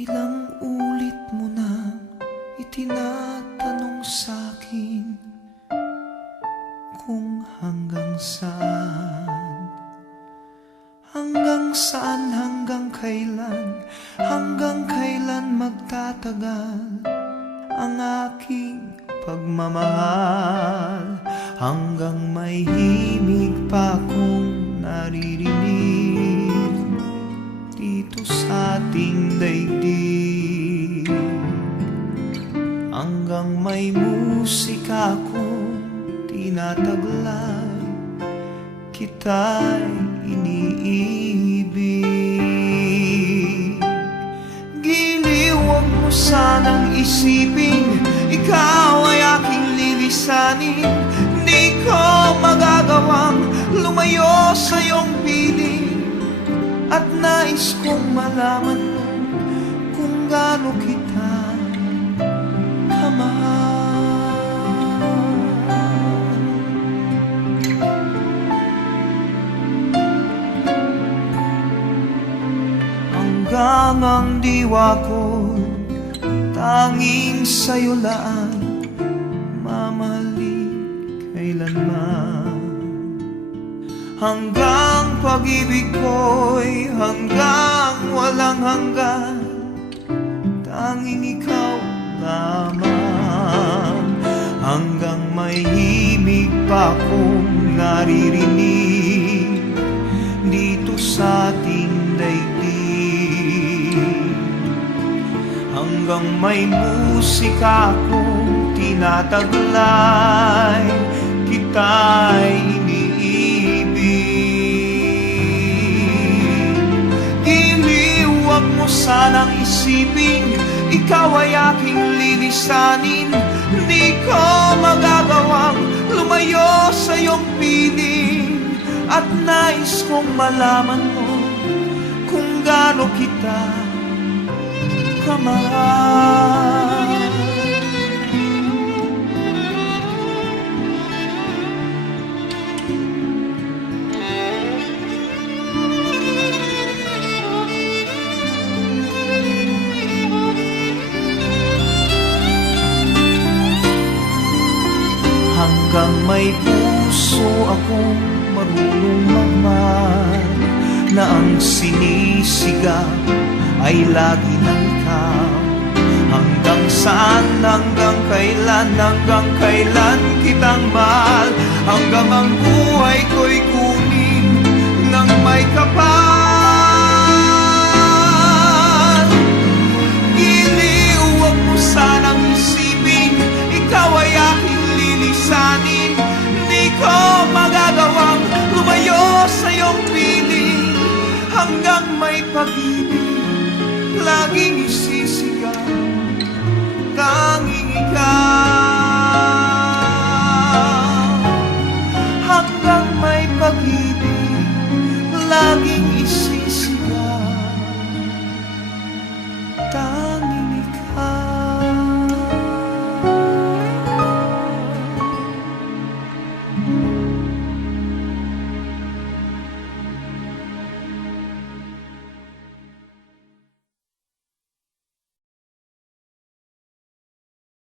Ilang ulit mo na itinatanong sa'kin kung hanggang saan, hanggang kailan magtatagal ang aking pagmamahal, hanggang may himig pa akong naririnig dito sa ating daigdig, hanggang may musika akong tinataglay, kita'y iniibig. Giliw, huwag mo sanang isiping ikaw ay aking lilisanin. Di ko magagawang lumayo sa iyong piling, at nais kong malaman mo kung gaano kita kamahal. Hanggang ang diwa ko tanging sa'yo lang mamahalin kailanman, hanggang pag-ibig ko'y hanggang walang hanggan, tanging ikaw lamang, hanggang may himig pa akong naririnig dito sa ating daigdig, hanggang may musika akong tinataglay, kita'y iniibig. Giliw, huwag mo sanang isiping ikaw ay aking lilisanin. Di ko magagawang lumayo sa iyong piling, at nais kong malaman mo kung gaano kita kamahal. Hanggang may puso akong marunong magmahal, na ang sinisigaw ay lagi ng ikaw. Hanggang saan, hanggang kailan kitang mahal, hanggang ang buhay ko'y kunin ng may kapal. Giliw, huwag mo sanang isipin ikaw ay aking lilisanin. Di ko magagawang lumayo sa iyong piling, hanggang may pag-ibig laging isa